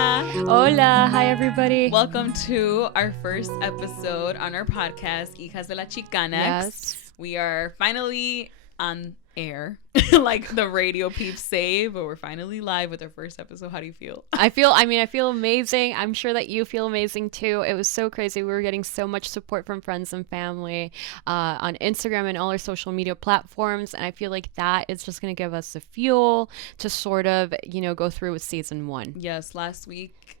Hola. Hola. Hi, everybody. Welcome to our first episode on our podcast, Hijas de la Chicanex. Yes. We are finally on air, like the radio peeps say, but we're finally live with our first episode. How do you feel? I feel amazing. I'm sure that you feel amazing too. It was so crazy. We were getting so much support from friends and family on Instagram and all our social media platforms. And I feel like that is just going to give us the fuel to sort of, go through with season 1. Yes, last week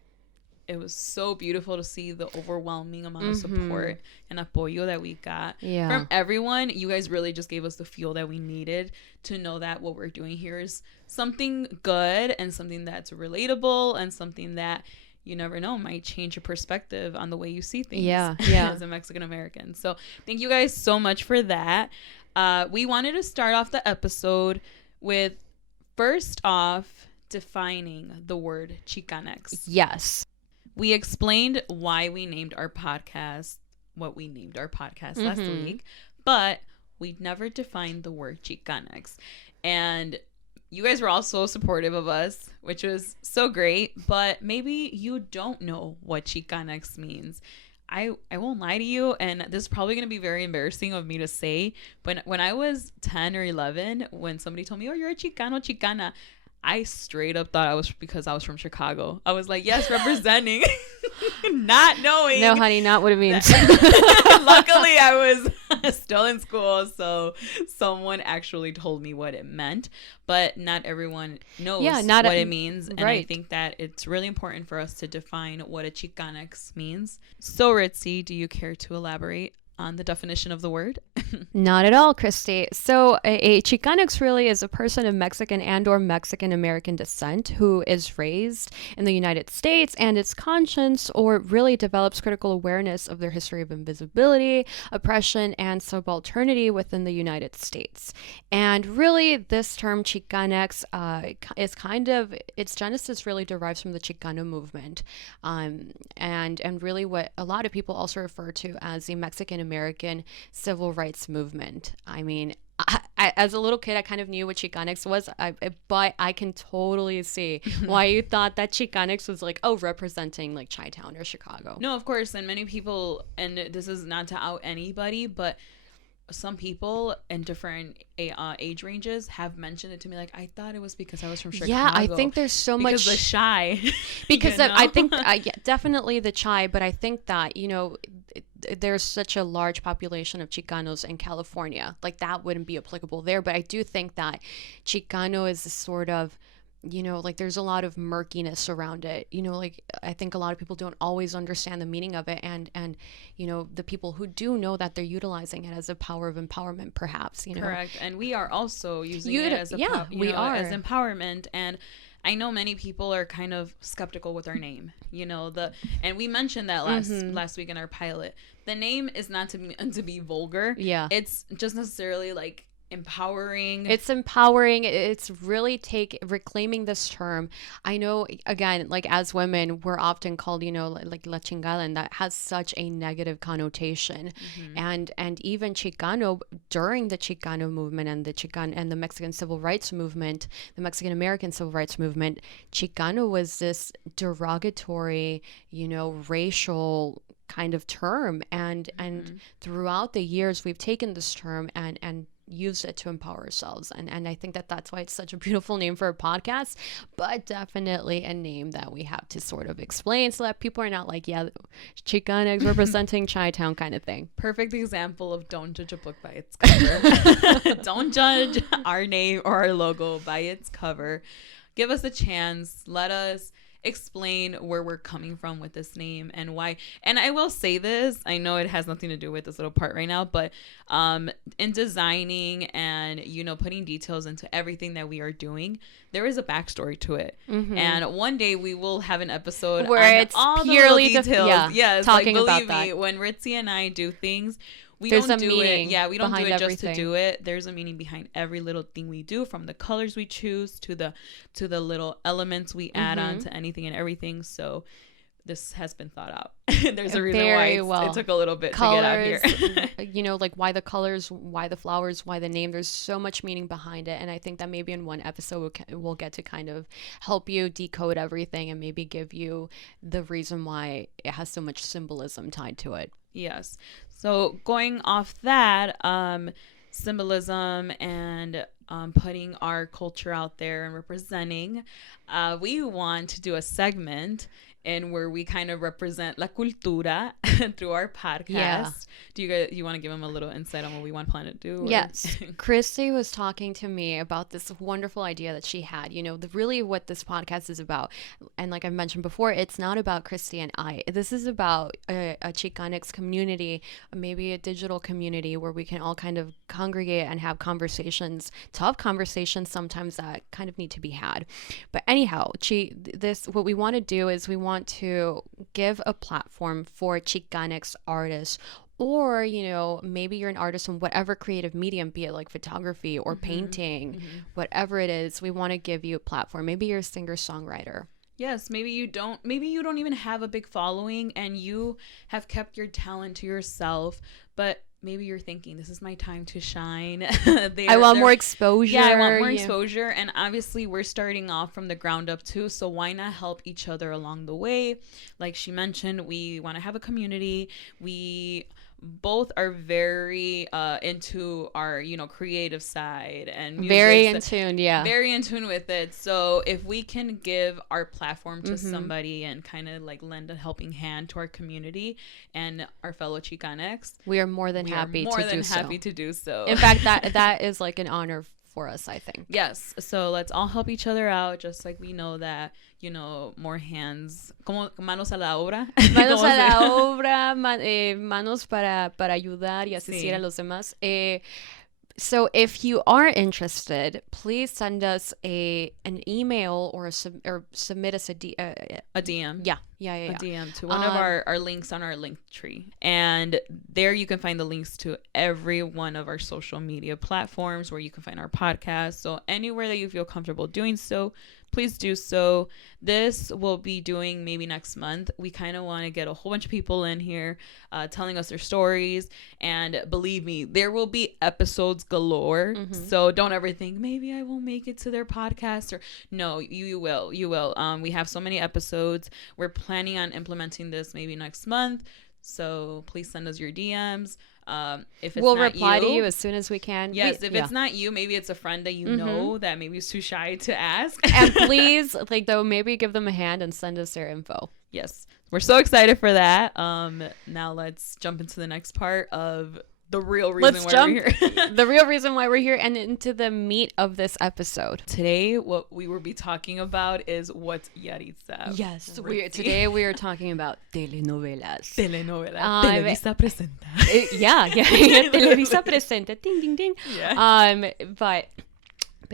it was so beautiful to see the overwhelming amount of support and apoyo that we got from everyone. You guys really just gave us the fuel that we needed to know that what we're doing here is something good and something that's relatable and something that you never know might change your perspective on the way you see things as a Mexican American. So thank you guys so much for that. We wanted to start off the episode with, first off, defining the word Chicanex. Yes. We explained why we named our podcast what we named our podcast last week, but we never defined the word Chicanex. And you guys were all so supportive of us, which was so great, but maybe you don't know what Chicanex means. I won't lie to you, and this is probably going to be very embarrassing of me to say, but when I was 10 or 11, when somebody told me, oh, you're a Chicano, Chicana, I straight up thought I was because I was from Chicago. I was like, yes, representing, not knowing. No, honey, not what it means. Luckily, I was still in school, so someone actually told me what it meant. But not everyone knows what it means. And I think that it's really important for us to define what a Chicanex means. So, Ritzy, do you care to elaborate on the definition of the word? Not at all, Christy. So a Chicanx really is a person of Mexican and or Mexican American descent who is raised in the United States and its conscience or really develops critical awareness of their history of invisibility, oppression, and subalternity within the United States. And really this term Chicanx is kind of, its genesis really derives from the Chicano movement, and really what a lot of people also refer to as the Mexican American civil rights movement. I mean, I, as a little kid, I kind of knew what Chicanx was, but I can totally see why you thought that Chicanx was like, representing like Chi-Town or Chicago. No, of course. And many people, and this is not to out anybody, but some people in different age ranges have mentioned it to me. Like, I thought it was because I was from Chicago. Yeah, I think there's so much. Because the Chi. Because I think, definitely the Chi, but I think that, there's such a large population of Chicanos in California. Like, that wouldn't be applicable there. But I do think that Chicano is a sort of, like there's a lot of murkiness around it. Like I think a lot of people don't always understand the meaning of it. And the people who do know that, they're utilizing it as a power of empowerment, perhaps, Correct. And we are also using it as as empowerment. And I know many people are kind of skeptical with our name, and we mentioned that last week in our pilot. The name is not to be vulgar. Yeah. It's just necessarily like empowering. It's empowering. It's really reclaiming this term. I know, again, like as women, we're often called, like la chingada, and that has such a negative connotation. And even Chicano, during the Chicano movement and the Mexican civil rights movement, the Mexican American civil rights movement, Chicano was this derogatory, racial kind of term. And throughout the years, we've taken this term and use it to empower ourselves, and I think that that's why it's such a beautiful name for a podcast, but definitely a name that we have to sort of explain so that people are not like, Chicanx representing Chi-Town kind of thing. Perfect example of don't judge a book by its cover. Don't judge our name or our logo by its cover. Give us a chance. Let us explain where we're coming from with this name and why. And I will say this, I know it has nothing to do with this little part right now, but in designing and putting details into everything that we are doing, there is a backstory to it. And one day we will have an episode where on it's all purely the little details. Yes, talking like, about believe me, that. when Ritzy and I do things, There's don't a do meaning it. Yeah, we don't do it just to do it. There's a meaning behind every little thing we do, from the colors we choose to the little elements we add on to anything and everything. So this has been thought out. There's a reason why it took a little bit colors, to get out here. You know, like why the colors, why the flowers, why the name. There's so much meaning behind it. And I think that maybe in one episode we'll get to kind of help you decode everything and maybe give you the reason why it has so much symbolism tied to it. Yes. So going off that, symbolism and putting our culture out there and representing, we want to do a segment and where we kind of represent la cultura through our podcast. Yeah. Do you want to give them a little insight on what we plan to do? Yes. Christy was talking to me about this wonderful idea that she had, you know, really what this podcast is about. And like I mentioned before, it's not about Christy and I. This is about a Chicanex community, maybe a digital community where we can all kind of congregate and have conversations, tough conversations sometimes that kind of need to be had. But anyhow, what we want to do is we want to give a platform for Chicanex artists, or, you know, maybe you're an artist in whatever creative medium, be it like photography or painting, whatever it is, we want to give you a platform. Maybe you're a singer-songwriter. Yes, maybe you don't even have a big following and you have kept your talent to yourself, but maybe you're thinking, this is my time to shine. I want more exposure. Yeah, I want more exposure. And obviously we're starting off from the ground up too. So why not help each other along the way? Like she mentioned, we want to have a community. We both are very into our, you know, creative side and music, very in tune with it. So if we can give our platform to somebody and kind of like lend a helping hand to our community and our fellow Chicanex, we are more than happy to do so. In fact, that is like an honor for us, I think. Yes. So let's all help each other out, just like we know that, you know, more hands, como manos a la obra. Manos a la obra, manos para ayudar y asistir a los demás. So if you are interested, please send us an email or submit us a DM. Yeah. A DM to one of our links on our link tree. And there you can find the links to every one of our social media platforms where you can find our podcast. So anywhere that you feel comfortable doing so, please do so. This will be doing maybe next month. We kind of want to get a whole bunch of people in here telling us their stories. And believe me, there will be episodes galore. So don't ever think, maybe I won't make it to their podcast. Or no, you will. You will. We have so many episodes. We're planning on implementing this maybe next month. So please send us your DMs. If it's we'll reply to you as soon as we can. Yes, if it's not you, maybe it's a friend that you know that maybe is too shy to ask. And please, maybe give them a hand and send us their info. Yes, we're so excited for that. Now let's jump into the next part of the real reason why we're here. The real reason why we're here and into the meat of this episode. Today, what we will be talking about is what's Yaritza. Yes, today we are talking about telenovelas. Televisa presenta. Yeah. Televisa presenta. Ding, ding, ding. Yeah. But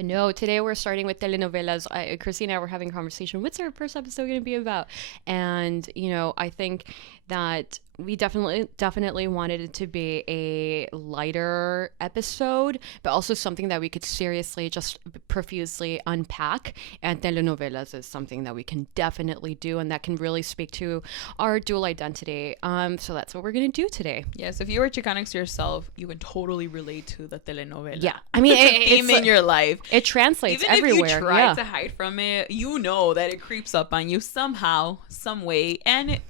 no, today we're starting with telenovelas. Christy and I were having a conversation. What's our first episode going to be about? And, you know, I think that we definitely wanted it to be a lighter episode, but also something that we could seriously just profusely unpack. And telenovelas is something that we can definitely do and that can really speak to our dual identity. So that's what we're going to do today. Yes, if you are Chicanx yourself, you can totally relate to the telenovela. Yeah, I mean, it's a theme in your life. It translates even everywhere. Even if you try to hide from it, you know that it creeps up on you somehow, some way, and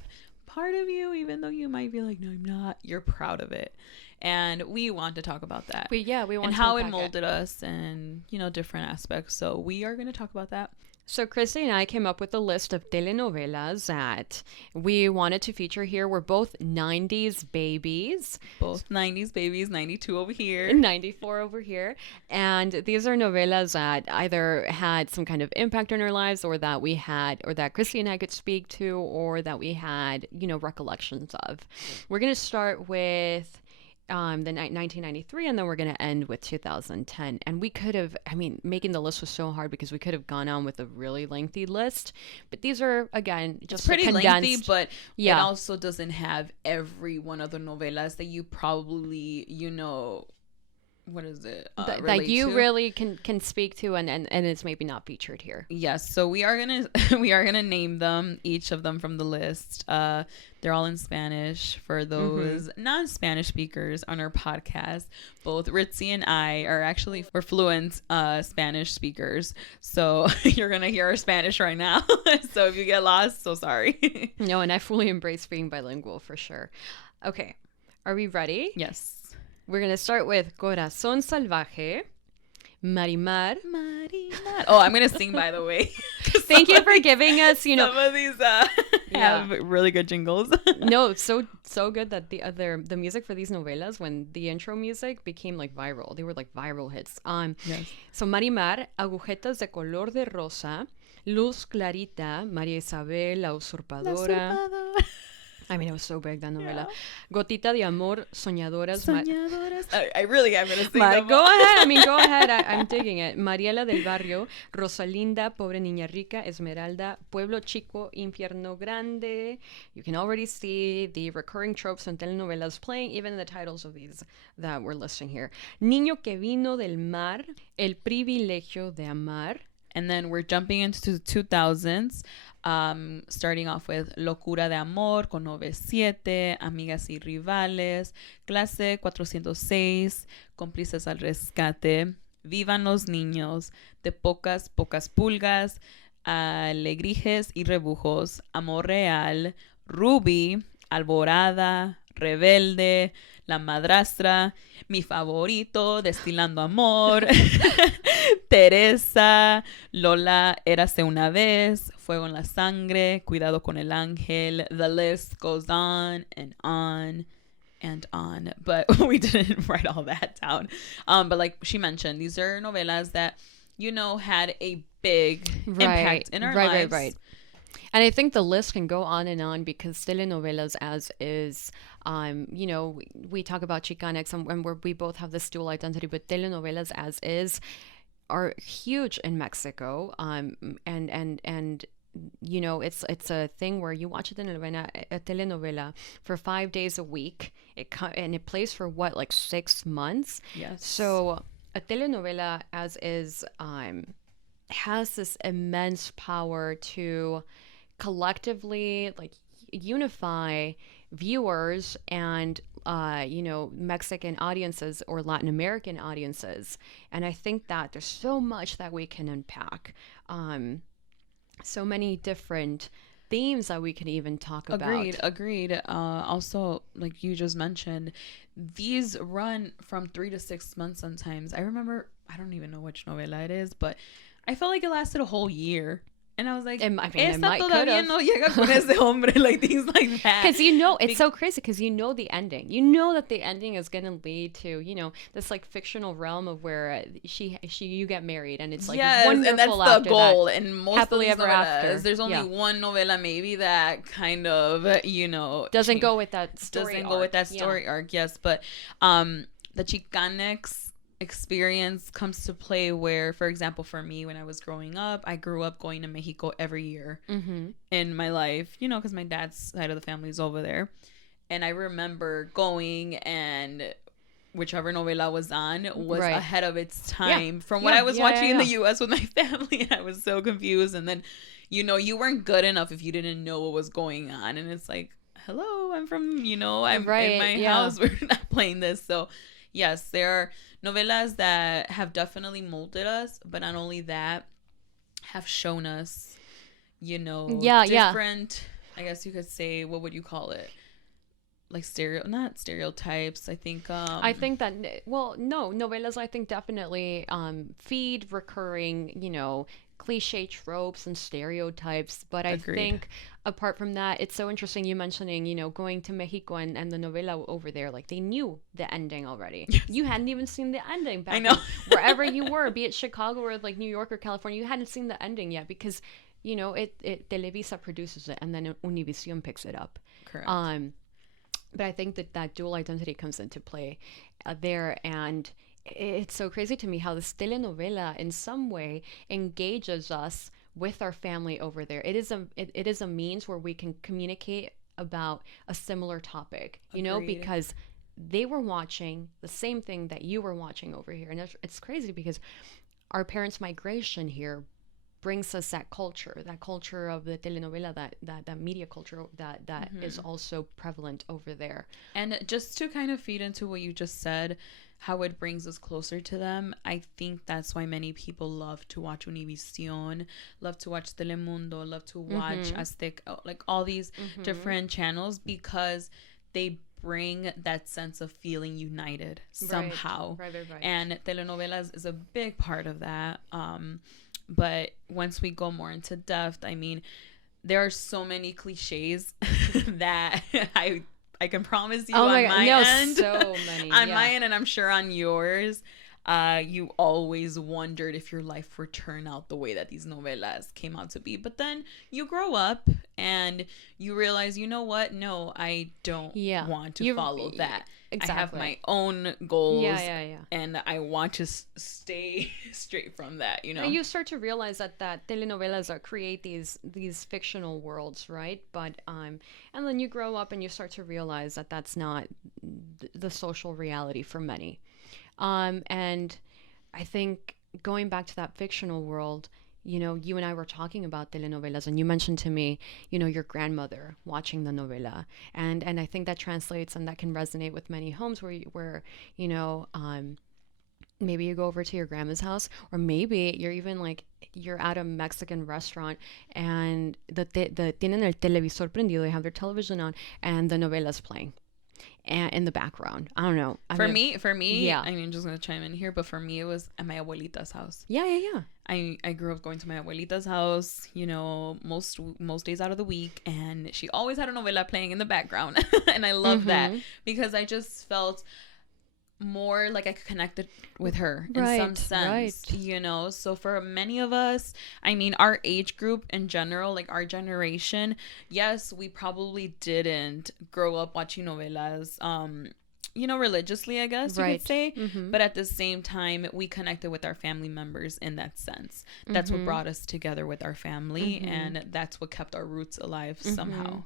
part of you, even though you might be like, no, I'm not, you're proud of it. And we want to talk about that. We want and how it molded us and, you know, different aspects. So we are going to talk about that. So Christy and I came up with a list of telenovelas that we wanted to feature here. We're both 90s babies. Both 90s babies, 92 over here. 94 over here. And these are novelas that either had some kind of impact on our lives or that Christy and I could speak to or that we had, you know, recollections of. We're going to start with the 1993 and then we're going to end with 2010. And we could have, making the list was so hard because we could have gone on with a really lengthy list, but these are, again, just it's pretty condensed. Lengthy, but it also doesn't have every one of the novelas that you probably, you know, what is it? That you really can speak to, and it's maybe not featured here. Yes, so we are gonna name them, each of them from the list. They're all in Spanish for those non-Spanish speakers on our podcast. Both Ritzy and I we're fluent Spanish speakers, so you're gonna hear our Spanish right now. So if you get lost, so sorry. No, and I fully embrace being bilingual for sure. Okay, are we ready? Yes. We're going to start with Corazón Salvaje, Marimar. Oh, I'm going to sing, by the way. Thank you for giving us, some of these have really good jingles. No, so good that the music for these novelas, when the intro music became like viral, they were like viral hits. Yes. So Marimar, Agujetas de color de rosa, Luz Clarita, María Isabel, La Usurpadora. I mean, it was so big, that novela. Yeah. Gotita de Amor, Soñadoras. I'm going to sing them. Go ahead. Go ahead. I'm digging it. Mariela del Barrio, Rosalinda, Pobre Niña Rica, Esmeralda, Pueblo Chico, Infierno Grande. You can already see the recurring tropes and telenovelas playing, even in the titles of these that we're listing here. Niño que vino del mar, El privilegio de amar. And then we're jumping into the 2000s. Starting off with Locura de Amor con 97, Amigas y Rivales, Clase 406, Cómplices al Rescate, Vivan los Niños, De Pocas Pulgas, Alegrijes y Rebujos, Amor Real, Ruby, Alborada, Rebelde, La Madrastra, Mi Favorito, Destilando Amor, Teresa, Lola, Érase una vez, Fuego en la Sangre, Cuidado con el Ángel. The list goes on and on and on. But we didn't write all that down. But like she mentioned, these are novelas that, had a big impact in our lives. Right. And I think the list can go on and on because telenovelas as is, we talk about Chicanex and where we both have this dual identity, but telenovelas as is are huge in Mexico. And it's a thing where you watch a telenovela for 5 days a week. And it plays for like 6 months. Yes. So a telenovela as is has this immense power to collectively like unify viewers and Mexican audiences or Latin American audiences. And I think that there's so much that we can unpack, so many different themes that we can even talk about. Agreed. Also, like you just mentioned, these run from 3 to 6 months sometimes. I remember, I don't even know which novela it is, but I felt like it lasted a whole year. And I was like, esta todavía no llega con ese hombre, like things like that. Because it's so crazy because the ending. You know that the ending is going to lead to, this like fictional realm of where you get married and it's like wonderful. And that's the goal. That. And most happily of these ever novelas, after. There's only one novela maybe that kind of, doesn't go with that story arc. Yes, but the Chicanex experience comes to play where, for example, for me, when I was growing up, I grew up going to Mexico every year in my life, because my dad's side of the family is over there. And I remember going, and whichever novela was on was ahead of its time from what I was watching in the U.S. with my family. And I was so confused. And then, you weren't good enough if you didn't know what was going on. And it's like, hello, I'm from, I'm in my house. We're not playing this. So yes, there are novelas that have definitely molded us, but not only that, have shown us, different, I guess you could say, what would you call it? Like not stereotypes. I think that, novelas, I think definitely feed recurring, cliche tropes and stereotypes. But I think apart from that, it's so interesting you mentioning, going to Mexico and the novela over there, like they knew the ending already. Yes. You hadn't even seen the ending back wherever you were, be it Chicago or like New York or California, you hadn't seen the ending yet because, it Televisa produces it and then Univision picks it up. Correct. But I think that dual identity comes into play there, and it's so crazy to me how this telenovela in some way engages us with our family over there. It is a means where we can communicate about a similar topic, because they were watching the same thing that you were watching over here. And it's crazy because our parents' migration here brings us that culture of the telenovela, that media culture that is also prevalent over there. And just to kind of feed into what you just said, how it brings us closer to them, I think that's why many people love to watch Univision, love to watch Telemundo, love to watch Azteca, like all these different channels, because they bring that sense of feeling united somehow. Right. And telenovelas is a big part of that. But once we go more into depth, I mean, there are so many cliches that I can promise you on my end. So many. On my end, and I'm sure on yours, you always wondered if your life would turn out the way that these novelas came out to be. But then you grow up and you realize, you know what? No, I don't want to follow that. Exactly. I have my own goals. Yeah. And I want to stay straight from that, you know? And you start to realize that telenovelas create these fictional worlds, right? But and then you grow up and you start to realize that that's not the social reality for many. And I think going back to that fictional world, you know, you and I were talking about telenovelas, and you mentioned to me, you know, your grandmother watching the novela, and I think that translates and that can resonate with many homes where you know, maybe you go over to your grandma's house, or maybe you're even like you're at a Mexican restaurant and tienen el televisor prendido, they have their television on, and the novela's playing. And in the background, I don't know. For me, yeah. I mean, I'm just gonna chime in here, but for me, it was at my abuelita's house. Yeah. I grew up going to my abuelita's house, you know, most days out of the week, and she always had a novela playing in the background, and I love that because I just felt more like I connected with her in some sense, you know. So for many of us, I mean, our age group in general, like our generation, yes, we probably didn't grow up watching novelas, you know, religiously, I guess you could say. But at the same time, we connected with our family members in that sense. That's what brought us together with our family, and that's what kept our roots alive somehow.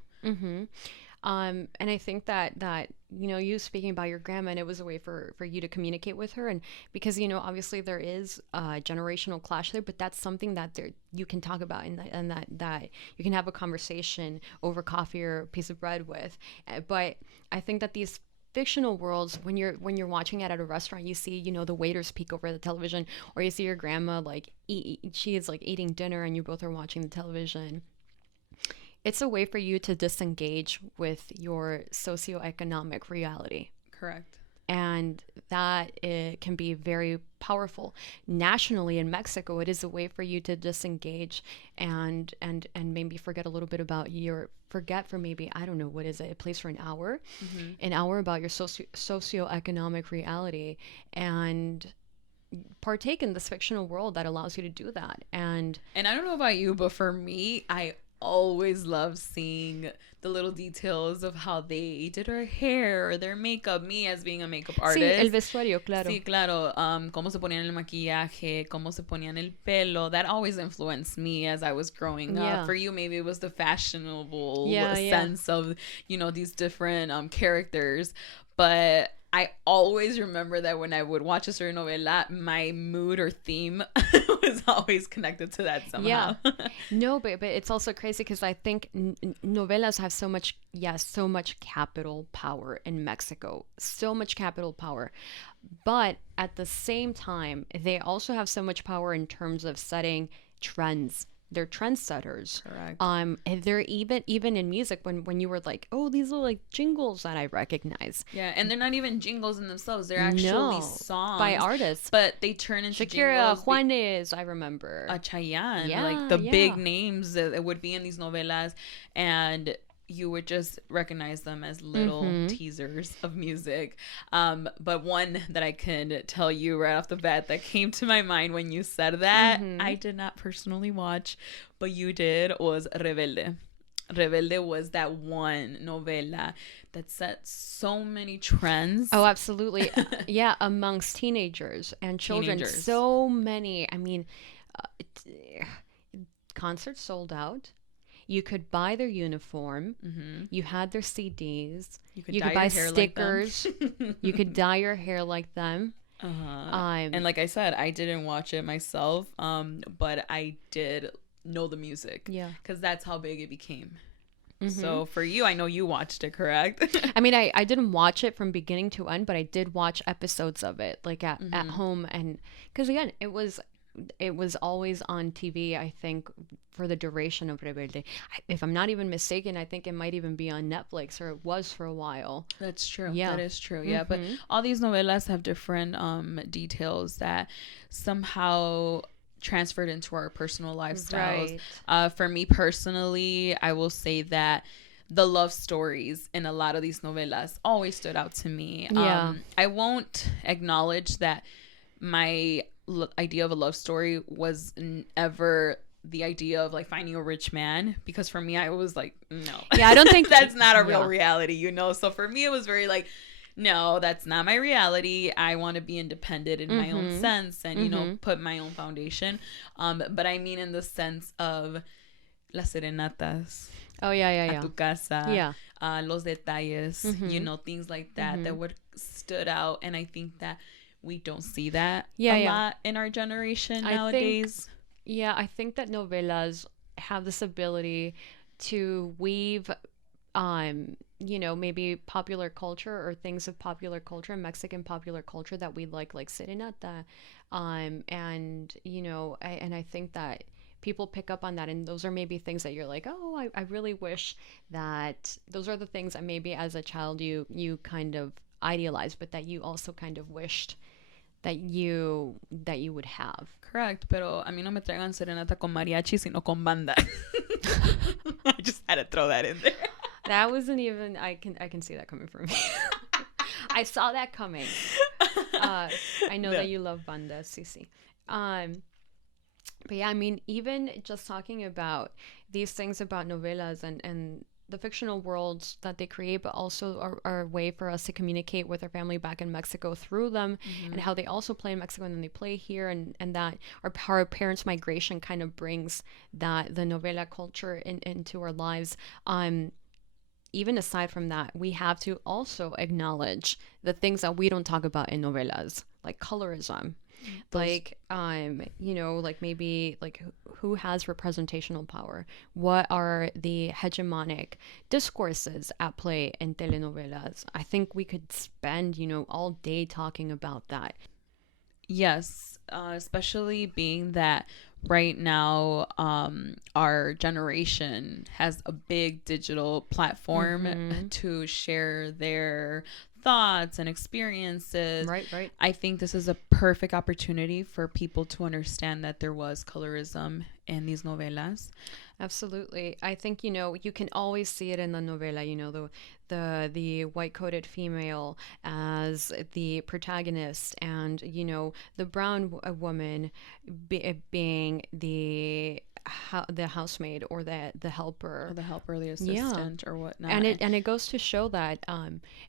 And I think that you know, you speaking about your grandma, and it was a way for you to communicate with her, and because, you know, obviously there is a generational clash there, but that's something that you can talk about, and that you can have a conversation over coffee or a piece of bread with. But I think that these fictional worlds, when you're watching it at a restaurant, you see, you know, the waiters peek over the television, or you see your grandma like she is like eating dinner and you both are watching the television. It's a way for you to disengage with your socioeconomic reality. Correct. And that it can be very powerful. Nationally in Mexico, it is a way for you to disengage and maybe forget a little bit about forget for maybe, I don't know, what is it, a place for an hour about your socioeconomic reality, and partake in this fictional world that allows you to do that. And I don't know about you, but for me, I always love seeing the little details of how they did her hair or their makeup. Me as being a makeup artist. Sí, el vestuario, claro. Sí, claro. Cómo se ponían el maquillaje, cómo se ponían el pelo. That always influenced me as I was growing up. For you, maybe it was the fashionable sense of, you know, these different characters. But I always remember that when I would watch a certain novela, my mood or theme was always connected to that somehow. Yeah. No, but it's also crazy because I think novelas have so much capital power in Mexico. So much capital power. But at the same time, they also have so much power in terms of setting trends. They're trendsetters. Correct. They're even in music, when you were like, oh, these are like jingles that I recognize. Yeah, and they're not even jingles in themselves. They're actually songs by artists, but they turn into Shakira, jingles. Juanes, I remember. Chayanne, like the big names that would be in these novelas, and you would just recognize them as little teasers of music. But one that I can tell you right off the bat that came to my mind when you said that, I did not personally watch, but you did, was Rebelde. Rebelde was that one novela that set so many trends. Oh, absolutely. Yeah, amongst teenagers and children. So many. I mean, concerts sold out. You could buy their uniform. You had their CDs. You could buy stickers. You could dye your hair like them. And like I said, I didn't watch it myself, but I did know the music. Yeah. Because that's how big it became. So for you, I know you watched it, correct? I mean, I didn't watch it from beginning to end, but I did watch episodes of it, like at home. And because again, it was always on TV, I think, for the duration of Rebelde. If I'm not even mistaken, I think it might even be on Netflix, or it was for a while. That's true. Yeah. That is true. Yeah. But all these novelas have different details that somehow transferred into our personal lifestyles. Right. For me personally, I will say that the love stories in a lot of these novelas always stood out to me. Yeah. I won't acknowledge that my idea of a love story was ever the idea of like finding a rich man, because for me I was like, no. Yeah, I don't think that's not a real reality, you know. So for me it was very like, no, that's not my reality. I want to be independent in my own sense and, you know, put my own foundation. But I mean in the sense of las serenatas. Oh, yeah. A tu casa. Yeah. Los detalles, you know, things like that that would stood out. And I think that we don't see that a lot in our generation nowadays. I think that novelas have this ability to weave you know, maybe popular culture or things of popular culture, Mexican popular culture that we like serenata, and you know, I think that people pick up on that, and those are maybe things that you're like, oh, I really wish that those are the things that maybe as a child you kind of idealized, but that you also kind of wished that you would have. Correct, pero a mí no me traigan serenata con mariachi, sino con banda. I just had to throw that in there. That wasn't even, I can see that coming from me. I saw that coming. I know that you love banda, Sisi. But yeah, I mean, even just talking about these things about novelas and the fictional worlds that they create, but also are a way for us to communicate with our family back in Mexico through them, and how they also play in Mexico and then they play here, and that our parents' migration kind of brings that the novela culture into our lives. Even aside from that, we have to also acknowledge the things that we don't talk about in novelas, like colorism. Like, you know, like maybe like who has representational power? What are the hegemonic discourses at play in telenovelas? I think we could spend, you know, all day talking about that. Yes, especially being that right now our generation has a big digital platform to share their thoughts and experiences. Right. I think this is a perfect opportunity for people to understand that there was colorism in these novelas. Absolutely. I think, you know, you can always see it in the novela, you know, the white-coated female as the protagonist, and, you know, the brown woman being the housemaid or the helper, the assistant, or whatnot. And it goes to show that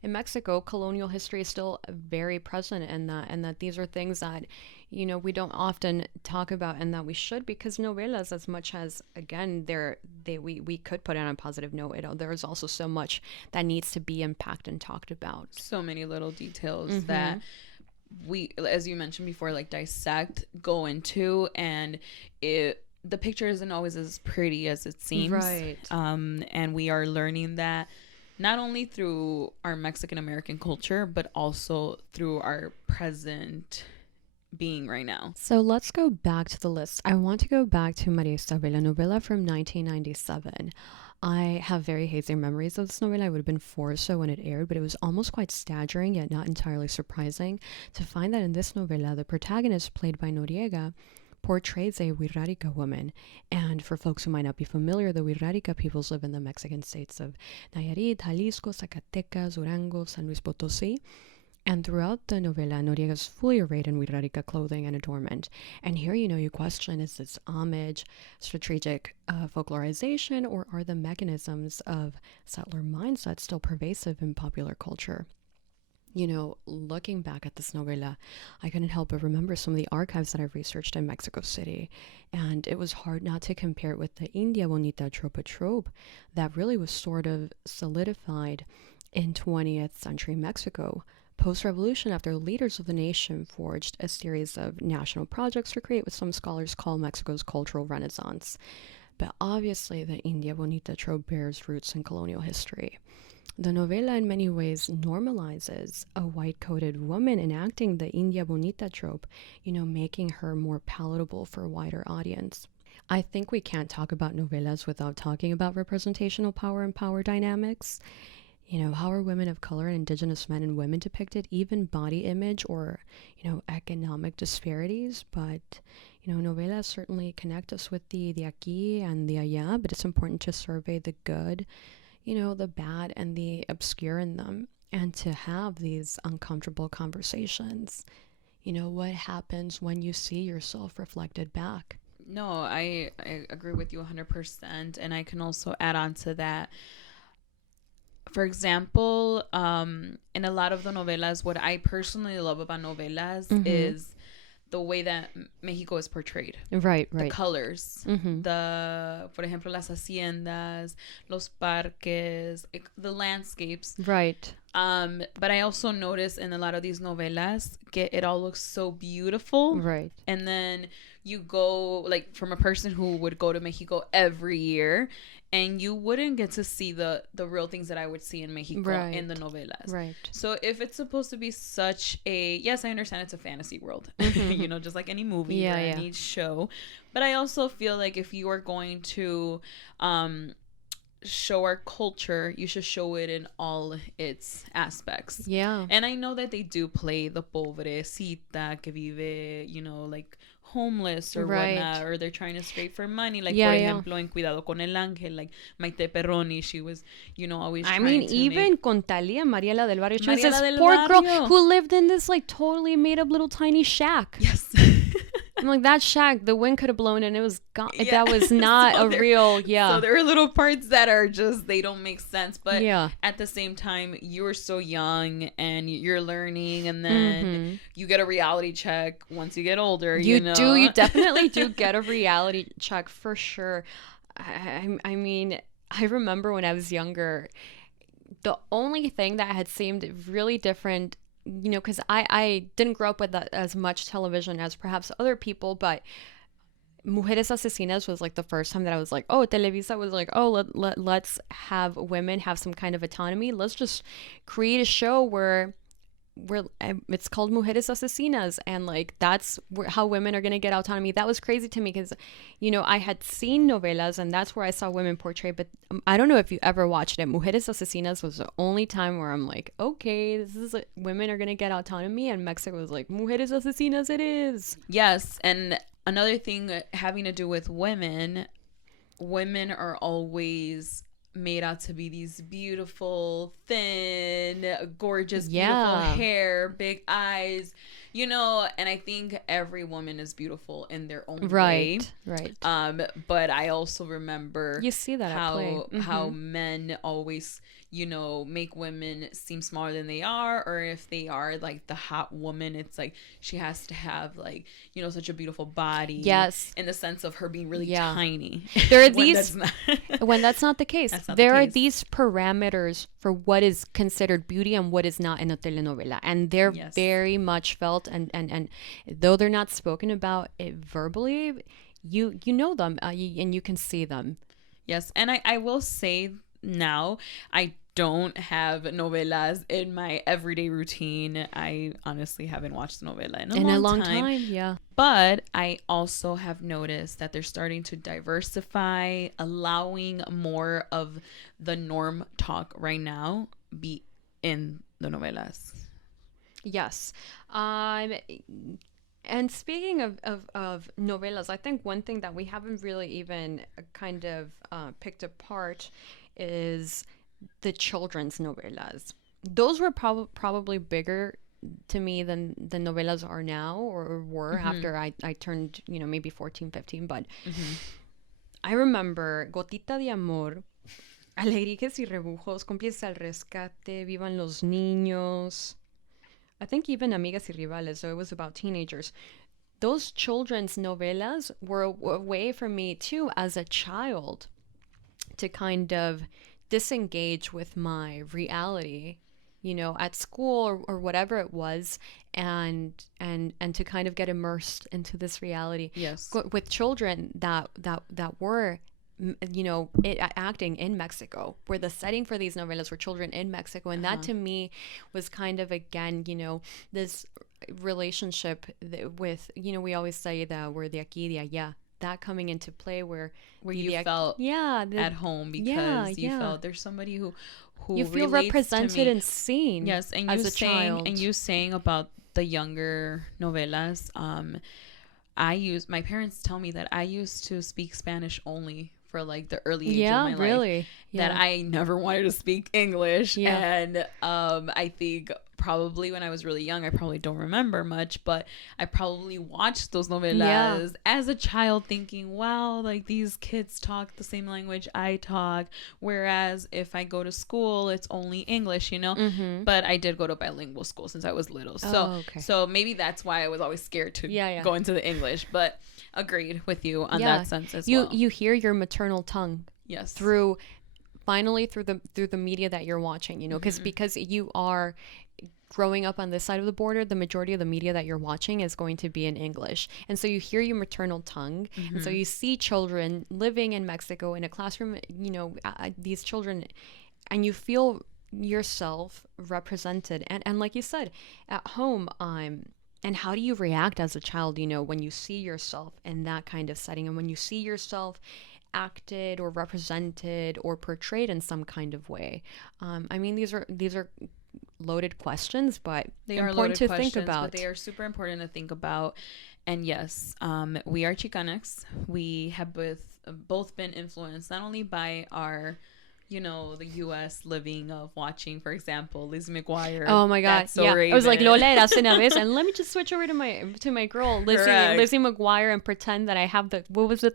in Mexico, colonial history is still very present, and that these are things that, you know, we don't often talk about, and that we should, because novelas, as much as, again, we could put it on a positive note, there's also so much that needs to be unpacked and talked about. So many little details that we, as you mentioned before, like dissect, go into, and the picture isn't always as pretty as it seems. Right. And we are learning that not only through our Mexican American culture, but also through our present being right now. So let's go back to the list. I want to go back to Maria Isabel, a novela from 1997. I have very hazy memories of this novela. I would have been 4 or so when it aired, but it was almost quite staggering, yet not entirely surprising, to find that in this novela, the protagonist, played by Noriega, portrays a Wirrárica woman. And for folks who might not be familiar, the Wirrárica peoples live in the Mexican states of Nayarit, Jalisco, Zacatecas, Durango, San Luis Potosí. And throughout the novela, Noriega is fully arrayed in Wirrárica clothing and adornment. And here, you know, you question, is this homage, strategic folklorization, or are the mechanisms of settler mindset still pervasive in popular culture? looking back at this novela, I couldn't help but remember some of the archives that I've researched in Mexico City. And it was hard not to compare it with the India Bonita trope that really was sort of solidified in 20th century Mexico. Post-revolution, after leaders of the nation forged a series of national projects to create what some scholars call Mexico's cultural renaissance. But obviously, the India Bonita trope bears roots in colonial history. The novela in many ways normalizes a white-coated woman enacting the India Bonita trope, making her more palatable for a wider audience. I think we can't talk about novelas without talking about representational power and power dynamics. How are women of color and indigenous men and women depicted, even body image or, economic disparities? But, novelas certainly connect us with the aquí and the allá, but it's important to survey the good, the bad and the obscure in them, and to have these uncomfortable conversations. What happens when you see yourself reflected back? No, I agree with you 100%. And I can also add on to that. For example, in a lot of the novelas, what I personally love about novelas is the way that Mexico is portrayed. Right. The colors. Por ejemplo, las haciendas, los parques, the landscapes. Right. But I also notice in a lot of these novelas, it all looks so beautiful. Right. And then you go, like, from a person who would go to Mexico every year, and you wouldn't get to see the real things that I would see in Mexico in the novelas. Right. So if it's supposed to be such a... Yes, I understand it's a fantasy world. Just like any movie or any show. But I also feel like if you are going to show our culture, you should show it in all its aspects. Yeah. And I know that they do play the pobrecita que vive, like... homeless or whatnot, or they're trying to scrape for money, like por ejemplo en Cuidado con el Ángel, like Maite Perroni, she was always trying to even make... con Talia, Mariela del Barrio, she was Mariela this del poor Barrio. girl who lived in this like totally made up little tiny shack. Yes. I'm like, that shack, the wind could have blown and it was gone. That was not so real. So there are little parts that are just, they don't make sense. But at the same time, you were so young and you're learning, and then you get a reality check once you get older. You definitely do get a reality check for sure. I mean, I remember when I was younger, the only thing that had seemed really different, because I didn't grow up with as much television as perhaps other people, but Mujeres Asesinas was like the first time that I was like, oh, Televisa was like, oh, let's have women have some kind of autonomy. Let's just create a show where it's called Mujeres Asesinas, and like that's how women are going to get autonomy. That was crazy to me because I had seen novelas and that's where I saw women portrayed, but I don't know if you ever watched it. Mujeres Asesinas was the only time where I'm like, okay, this is women are going to get autonomy, and Mexico was like, Mujeres Asesinas it is. Yes. And another thing having to do with women are always made out to be these beautiful, thin, gorgeous, beautiful hair, big eyes, and I think every woman is beautiful in their own way. Right. But I also remember you see that how men always, make women seem smaller than they are, or if they are like the hot woman, it's like she has to have like, such a beautiful body. Yes. In the sense of her being really tiny. There are these when that's not the case. There are these parameters for what is considered beauty and what is not in a telenovela, and they're very much felt, and though they're not spoken about it verbally, you know them, and you can see them. Yes. And I will say now, I don't have novelas in my everyday routine. I honestly haven't watched a novela in a long time. Yeah. But I also have noticed that they're starting to diversify, allowing more of the norm talk right now be in the novelas. Yes. And speaking of novelas, I think one thing that we haven't really even kind of picked apart is the children's novelas. Those were probably bigger to me than the novelas are now, or were after I turned, maybe 14, 15. But I remember Gotita de Amor, Alegrijes y Rebujos, Cómplices al Rescate, Vivan los Niños. I think even Amigas y Rivales, so it was about teenagers. Those children's novelas were a way for me too, as a child, to kind of disengage with my reality, at school, or whatever it was, and to kind of get immersed into this reality. Yes. With children that were acting in Mexico, where the setting for these novelas were children in Mexico. And that to me was kind of, again, this relationship with, we always say that we're the aquí, the allá, that coming into play, where you felt at home, because you felt there's somebody who you feel represented and seen. Yes, and as a child. And you saying about the younger novelas, my parents tell me that I used to speak Spanish only for like the early age of my life. That I never wanted to speak English. And I think probably when I was really young, I probably don't remember much, but I probably watched those novelas as a child thinking, wow, like these kids talk the same language I talk, whereas if I go to school, it's only English, But I did go to bilingual school since I was little. So maybe that's why I was always scared to go into the English, but agreed with you on that sense as well. You hear your maternal tongue through the media that you're watching, because you are growing up on this side of the border, the majority of the media that you're watching is going to be in English. And so you hear your maternal tongue. And so you see children living in Mexico in a classroom, these children, and you feel yourself represented. And like you said, at home, and how do you react as a child, when you see yourself in that kind of setting, and when you see yourself acted or represented or portrayed in some kind of way? I mean, these are loaded questions, but they are important to think about. But they are super important to think about. And yes, we are Chicanex. We have both been influenced not only by our the U.S. living of watching, for example, Lizzie McGuire. Oh my God, yeah. I was like, Lola era una vez, and let me just switch over to my girl, Lizzie McGuire, and pretend that I have the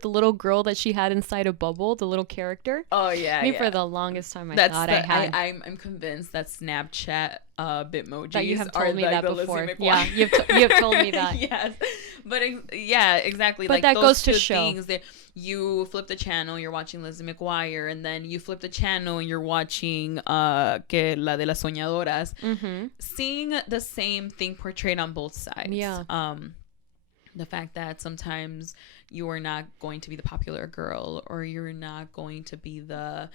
little girl that she had inside a bubble, the little character. Oh yeah, for the longest time I thought I had. I'm convinced that Snapchat Bitmojis that you have told me that before. Yeah, you have told me that. Yes, but exactly. But like, that those goes to two show. Things that you flip the channel, you're watching Lizzie McGuire, and then you flip the channel and you're watching la de las soñadoras. Seeing the same thing portrayed on both sides. Yeah. The fact that sometimes you are not going to be the popular girl, or you're not going to be the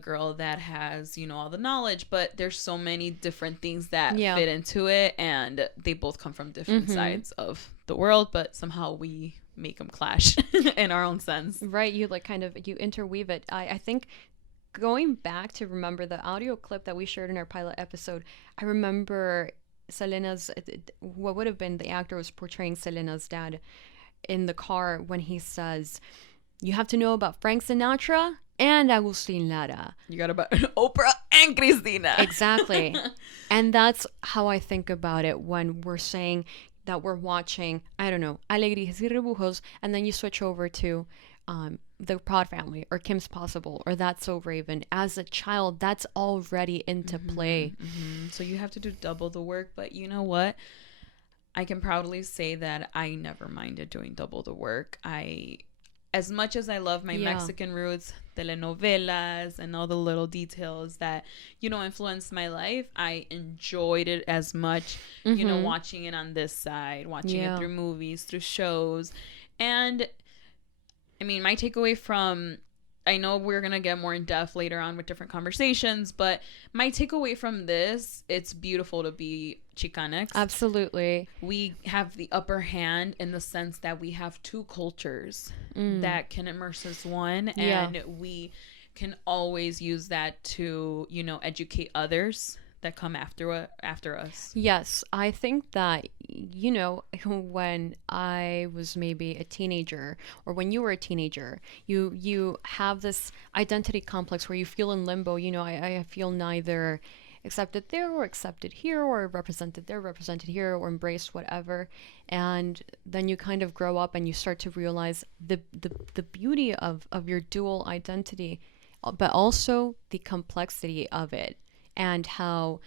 girl that has all the knowledge, but there's so many different things that fit into it, and they both come from different sides of the world, but somehow we make them clash in our own sense, right? You you interweave it. I think, going back to remember the audio clip that we shared in our pilot episode, I remember Selena's, what would have been, the actor was portraying Selena's dad in the car when he says, you have to know about Frank Sinatra and Agustin Lara. You got about Oprah and Cristina. Exactly. And that's how I think about it when we're saying that we're watching, I don't know, Alegrías y Rebujos, and then you switch over to the Pod Family or Kim's Possible or That's So Raven. As a child, that's already into play. So you have to do double the work, but you know what? I can proudly say that I never minded doing double the work. As much as I love my Mexican roots, telenovelas, and all the little details that, influenced my life, I enjoyed it as much, watching it on this side, watching it through movies, through shows. And, I mean, my takeaway from, I know we're going to get more in depth later on with different conversations, but my takeaway from this, it's beautiful to be Chicanex. Absolutely. We have the upper hand in the sense that we have two cultures that can immerse as one, and we can always use that to, educate others that come after us. Yes, I think that, when I was maybe a teenager, or when you were a teenager, you have this identity complex where you feel in limbo. I feel neither accepted there or accepted here, or represented there, represented here, or embraced, whatever. And then you kind of grow up and you start to realize the beauty of your dual identity, but also the complexity of it, and how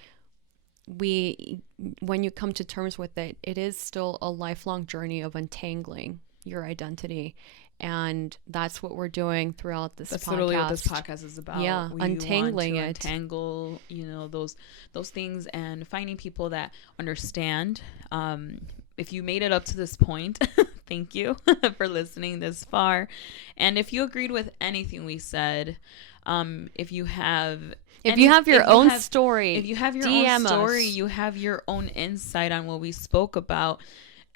when you come to terms with it, it is still a lifelong journey of untangling your identity. And that's what we're doing throughout this podcast. That's literally what this podcast is about. Yeah, untangling it. Untangle, those things, and finding people that understand. If you made it up to this point, thank you for listening this far. And if you agreed with anything we said, if you have your own story, you have your own insight on what we spoke about,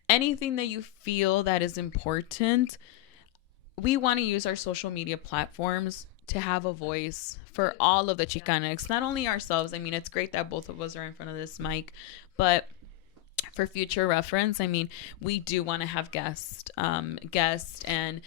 anything that you feel that is important, we want to use our social media platforms to have a voice for all of the Chicanex, not only ourselves. I mean, it's great that both of us are in front of this mic, but for future reference, I mean, we do want to have guests and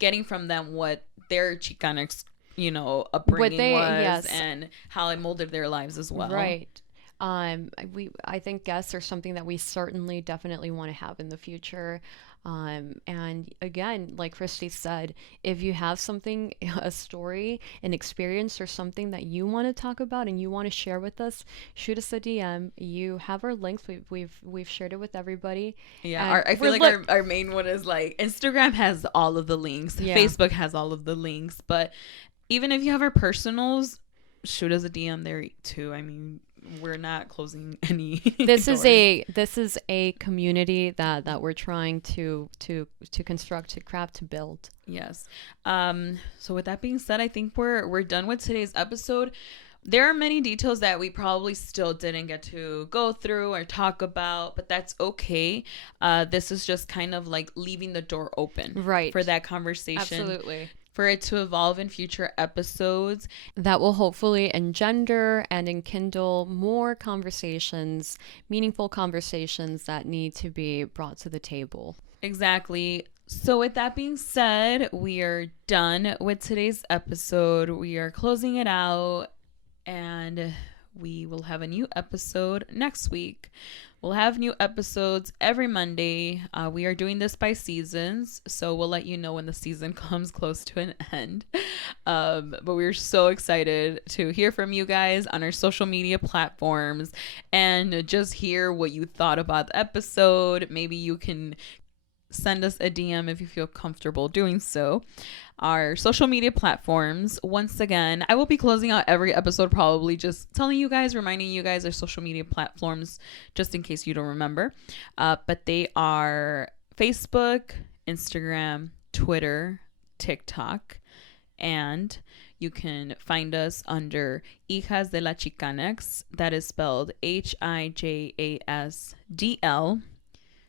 getting from them what their Chicanex, upbringing was, and how it molded their lives as well. Right. I think guests are something that we certainly definitely want to have in the future. And again, like Christy said, if you have something, a story, an experience, or something that you want to talk about and you want to share with us, shoot us a DM. You have our links. We've shared it with everybody. Yeah, I feel like our main one is like Instagram has all of the links. Yeah. Facebook has all of the links. But even if you have our personals, shoot us a DM there too. I mean, we're not closing any this doors. This is a community that we're trying to construct, to craft, to build. Yes. So with that being said, I think we're done with today's episode. There are many details that we probably still didn't get to go through or talk about, but that's okay. This is just kind of like leaving the door open, right, for that conversation. Absolutely. For it to evolve in future episodes. That will hopefully engender and enkindle more conversations, meaningful conversations that need to be brought to the table. Exactly. So with that being said, we are done with today's episode. We are closing it out, and we will have a new episode next week. We'll have new episodes every Monday. We are doing this by seasons, so we'll let you know when the season comes close to an end. But we're so excited to hear from you guys on our social media platforms and just hear what you thought about the episode. Maybe you can send us a DM if you feel comfortable doing so. Our social media platforms, once again, I will be closing out every episode probably just telling you guys, reminding you guys our social media platforms just in case you don't remember. But they are Facebook, Instagram, Twitter, TikTok, and you can find us under Hijas de la Chicanex. That is spelled HIJASDL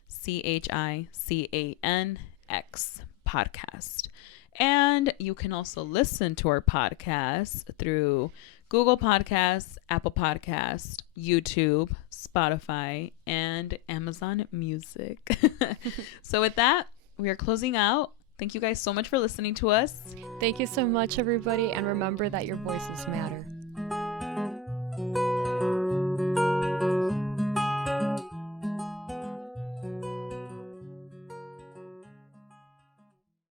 CHICANX podcast. And you can also listen to our podcast through Google Podcasts, Apple Podcasts, YouTube, Spotify, and Amazon Music. So with that, we are closing out. Thank you guys so much for listening to us. Thank you so much, everybody. And remember that your voices matter.